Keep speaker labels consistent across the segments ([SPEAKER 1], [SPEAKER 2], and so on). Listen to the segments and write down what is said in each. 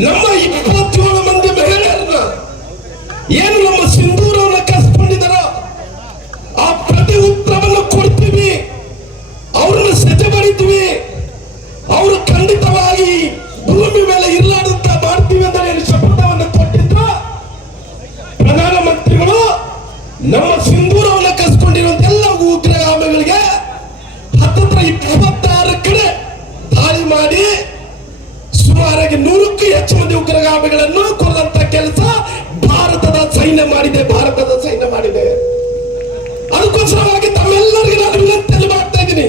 [SPEAKER 1] ನಮ್ಮ ಇಪ್ಪತ್ತೇಳು ಮಂದಿ ಮಹಿಳೆಯರನ್ನ ಏನು ನಮ್ಮ ಸಿಂಧೂರವನ್ನ ಕಸ್ಕೊಂಡಿದಾರ ಆ ಪ್ರತಿ ಉತ್ತರವನ್ನು ಕೊಡ್ತೀವಿ. ಅವ್ರನ್ನ ಸಜೆ ಮಾಡಿದ್ವಿ ಅವರು ಖಂಡಿತವಾಗಿ ಭೂಮಿ ಮೇಲೆ ಇರ್ಲಾರ್ದಂತ ಮಾಡ್ತೀವಿ ಅಂತ ಹೇಳಿ ಶಪಥವನ್ನು ಕೊಟ್ಟಿದ್ರ. ಪ್ರಧಾನಮಂತ್ರಿಗಳು, ನಮ್ಮ ಸಿಂಧೂರವನ್ನ ಕಸ್ಕೊಂಡಿರುವಂತ ಎಲ್ಲ ಉಗ್ರಗಾಮಿಗಳಿಗೆ ಹತ್ತತ್ರ ಇಪ್ಪತ್ತಾರು ಕಡೆ ದಾಳಿ ಮಾಡಿ ಸುಮಾರಾಗಿ ನೂರಕ್ಕೂ ಹೆಚ್ಚು ಮಂದಿ ಉಗ್ರಗಾಮಿಗಳನ್ನು ಕೊಲ್ಲಂತ ಕೆಲಸ ಭಾರತದ ಸೈನ್ಯ ಮಾಡಿದೆ, ಭಾರತದ ಸೈನ್ಯ ಮಾಡಿದೆ. ಅದಕ್ಕೋಸ್ಕರವಾಗಿ ತಮ್ಮೆಲ್ಲರಿಗೂ ನಾನು ವಿನಂತಿಯನ್ನು ಮಾಡ್ತಾ ಇದ್ದೀನಿ.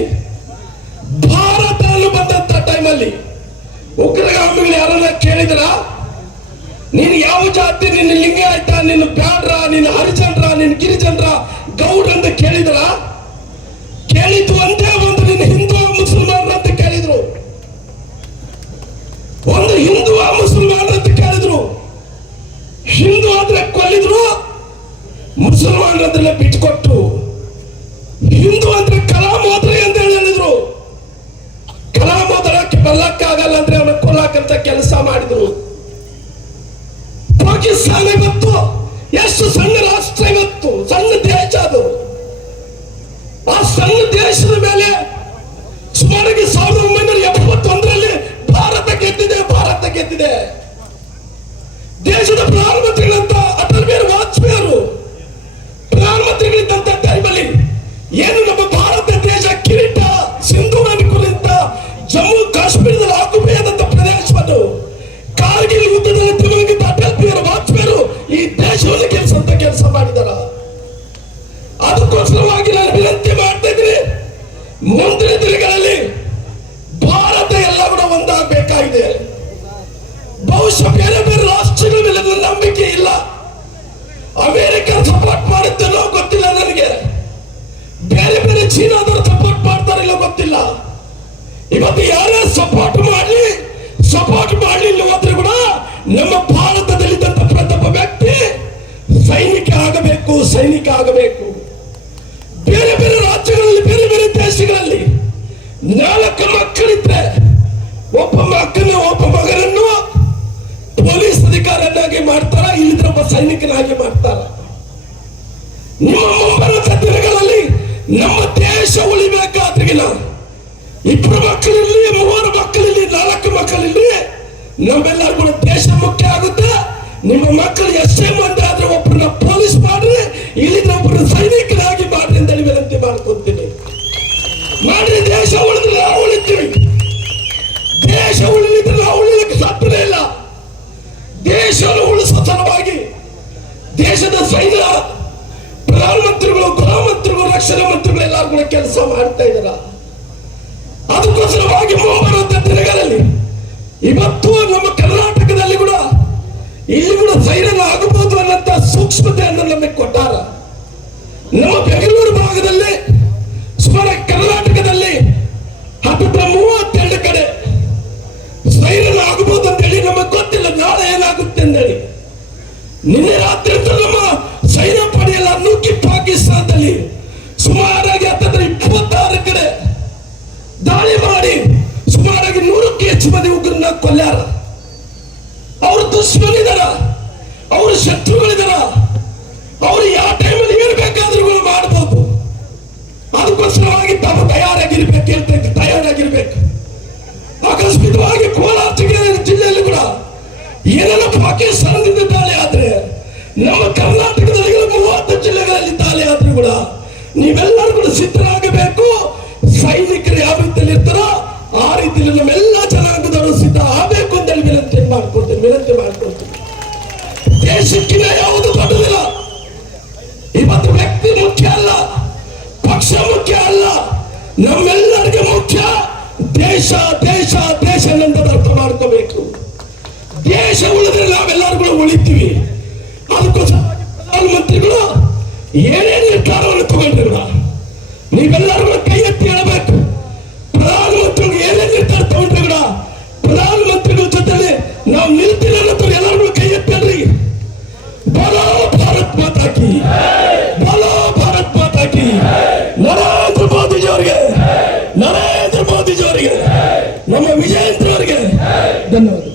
[SPEAKER 1] ಭಾರತದಲ್ಲಿ ಬಂದಂತ ಟೈಮಲ್ಲಿ ಉಗ್ರಗಾಮಿಗಳು ಯಾರನ್ನ ಕೇಳಿದ್ರ, ನೀನು ಯಾವ ಜಾತಿ, ನಿನ್ನ ಲಿಂಗಾಯತ ನಿನ್ನ ಬ್ಯಾಡ್ರ, ನಿನ್ನ ಹರಿಜನ್ರ ನಿನ್ನ ಗಿರಿಜನ್ರ ಗೌಡ್ ಅಂತ ಕೇಳಿದ್ರ ಮುಸಲ್ಮಾನರದ್ರಲ್ಲೇ ಬಿಟ್ಕೊಟ್ಟು ಹಿಂದೂ ಅಂದ್ರೆ ಕಲಾ ಮಾತ್ರ ಅಂತ ಹೇಳಿ ಹೇಳಿದ್ರು. ಕಲಾ ಹೋದರಕ್ಕೆ ಬರ್ಲಕ್ಕಾಗಲ್ಲ ಅಂದ್ರೆ ಅವನ ಕೊಲ್ಲಕ್ಕಂತ ಕೆಲಸ ಮಾಡಿದ್ರು. ಪಾಕಿಸ್ತಾನ ಇವತ್ತು ಎಷ್ಟು ಸಣ್ಣ ರಾಷ್ಟ್ರ ಇವತ್ತು, ಸಣ್ಣ ದೇಶ ಅದು. ಆ ಸಣ್ಣ ದೇಶದ ಮೇಲೆ ಸುಮಾರಿಗೆ ಸಾವಿರದ ಒಂಬೈನೂರ ಎಪ್ಪತ್ತೊಂದರಲ್ಲಿ ಭಾರತ ಗೆದ್ದಿದೆ ಭಾರತ ಗೆದ್ದಿದೆ. ದೇಶದ ಕೆಲಸ ಅಂತ ಕೆಲಸ ಮಾಡಿದಾರ. ಅದಕ್ಕೋಸ್ಕರವಾಗಿ ನಾನು ವಿನಂತಿ ಮಾಡ್ತಾ ಇದ್ದೀನಿ. ಮುಂದಿನ ದಿನಗಳಲ್ಲಿ ಭಾರತ ಎಲ್ಲ ಕೂಡ ಒಂದಾಗಬೇಕಾಗಿದೆ. ಬಹುಶಃ ಬೇರೆ ಬೇರೆ ರಾಷ್ಟ್ರಗಳ ಮೇಲೆ ನಂಬಿಕೆ ಇಲ್ಲ. ಅಮೆರಿಕ ಸಪೋರ್ಟ್ ಮಾಡುತ್ತೇನೋ ಗೊತ್ತಿಲ್ಲ ನನಗೆ. ಬೇರೆ ಬೇರೆ ಚೀನಾದವರು ಸಪೋರ್ಟ್ ಮಾಡ್ತಾರಿಲ್ಲ ಗೊತ್ತಿಲ್ಲ. ಇವತ್ತು ಯಾರ ಸಪೋರ್ಟ್ ಸೈನಿಕ ಆಗಬೇಕು ಸೈನಿಕ ಆಗಬೇಕು ಬೇರೆ ಬೇರೆ ರಾಜ್ಯಗಳಲ್ಲಿ, ಬೇರೆ ಬೇರೆ ದೇಶಗಳಲ್ಲಿ ನಾಲ್ಕು ಮಕ್ಕಳಿದ್ರೆ ಒಬ್ಬ ಮಕ್ಕನ ಒಬ್ಬ ಮಗನನ್ನು ಪೊಲೀಸ್ ಅಧಿಕಾರನ್ನಾಗಿ ಮಾಡ್ತಾರ ಇಲ್ಲಿದ್ರೆ ಒಬ್ಬ ಸೈನಿಕನಾಗಿ ಮಾಡ್ತಾರ? ನಿಮ್ಮ ಮುಂಬರುವ ದಿನಗಳಲ್ಲಿ ನಮ್ಮ ದೇಶ ಉಳಿಬೇಕಾದ್ರಿಗಿನ ಇಬ್ಬರು ಮಕ್ಕಳಿರಲಿ, ಮೂವರು ಮಕ್ಕಳಿರಲಿ, ನಾಲ್ಕು ಮಕ್ಕಳಿರಲಿ, ನಮ್ಮೆಲ್ಲರಿಗೂ ಕೂಡ ದೇಶ ಮುಖ್ಯ ಆಗುತ್ತೆ. ನಿಮ್ಮ ಮಕ್ಕಳು ಎಷ್ಟೇ ಕೆಲಸ ಮಾಡ್ತಾ ಇದ್ದಾರ? ಅದಕ್ಕೋಸ್ಕರವಾಗಿ ಮುಂಬರುವಂತ ದಿನಗಳಲ್ಲಿ, ಇವತ್ತು ನಮ್ಮ ಕರ್ನಾಟಕದಲ್ಲಿ ಕೂಡ, ಇಲ್ಲಿ ಕೂಡ ಸೈರನ್ ಆಗಬಹುದು ಅನ್ನಂತ ಸೂಕ್ಷ್ಮತೆಯನ್ನು ನಮಗೆ ಕೊಟ್ಟಾರ. ನಮ್ಮ ಬೆಂಗಳೂರು ಭಾಗದಲ್ಲಿ, ಸುಮಾರು ಕರ್ನಾಟಕದಲ್ಲಿ ಹತ್ತಿರ ಮೂವತ್ತೆರಡು ಕಡೆ ಸೈರನ್ ಆಗಬಹುದು ಅಂತೇಳಿ ನಮಗೆ ಗೊತ್ತಿಲ್ಲ. ನಾಳೆ ಏನಾಗುತ್ತೆ ಅಂತೇಳಿ. ನಿನ್ನೆ ರಾತ್ರಿ ನಮ್ಮ ಸೈನ್ಯ ಉಗ್ರನ್ನ ಅವರು ದುಶ್ಮನಿದಾರ, ಅವ್ರ ಶತ್ರುಗಳಿದಾರ. ಅವ್ರು ಯಾವ ಟೈಮಲ್ಲಿ ಏನು ಬೇಕಾದ್ರೂ ಮಾಡಬಹುದು ಅದಕ್ಕೋಸ್ಕರವಾಗಿ ತಾವು ತಯಾರಾಗಿರ್ಬೇಕು ಹೇಳ್ತೇನೆ ತಯಾರಾಗಿರ್ಬೇಕು. ಆಕಸ್ಮಿಕವಾಗಿ ಕೋಲಾರ ಜಿಲ್ಲೆಯಲ್ಲಿ ಕೂಡ ಏನೆಲ್ಲ ಪಾಕಿಸ್ತಾನದಿಂದ ದಾಳಿ ಆದ್ರೆ ನಮ್ಮ ಕರ್ನಾಟಕದಲ್ಲಿ ದೇಶಕ್ಕಿಂತ ಯಾವುದು ದೊಡ್ಡದಿಲ್ಲ ಇವತ್ತು ವ್ಯಕ್ತಿ ಮುಖ್ಯ ಅಲ್ಲ, ಪಕ್ಷ ಮುಖ್ಯ ಅಲ್ಲ, ನಮ್ಮೆಲ್ಲರಿಗೆ ಮುಖ್ಯ ದೇಶ ದೇಶ ದೇಶ ನಂತರ ಅರ್ಥ ಮಾಡ್ಕೋಬೇಕು. ದೇಶ ಉಳಿದ್ರೆ ನಾವೆಲ್ಲರೂ ಉಳಿತೀವಿ. ಅದಕ್ಕೋಸ್ಕರ ಪ್ರಧಾನಮಂತ್ರಿಗಳು ಏನೇನು ನಿರ್ಧಾರವನ್ನು ತಗೊಂಡ್ರು ಕೂಡ ನೀವೆಲ್ಲರೂ ಕೈ ಎತ್ತಿ ಹೇಳಬೇಕು. ಪ್ರಧಾನಮಂತ್ರಿಗಳು ಏನೇನು ನಿರ್ಧಾರ ತಗೊಂಡ್ರು ಪ್ರಧಾನಮಂತ್ರಿಗಳ ಜೊತೆ ನಾವು ನಿಲ್ತೀವಿ नरेंद्र मोदी नरेंद्र मोदी नम विजयेंद्र धन्यवाद।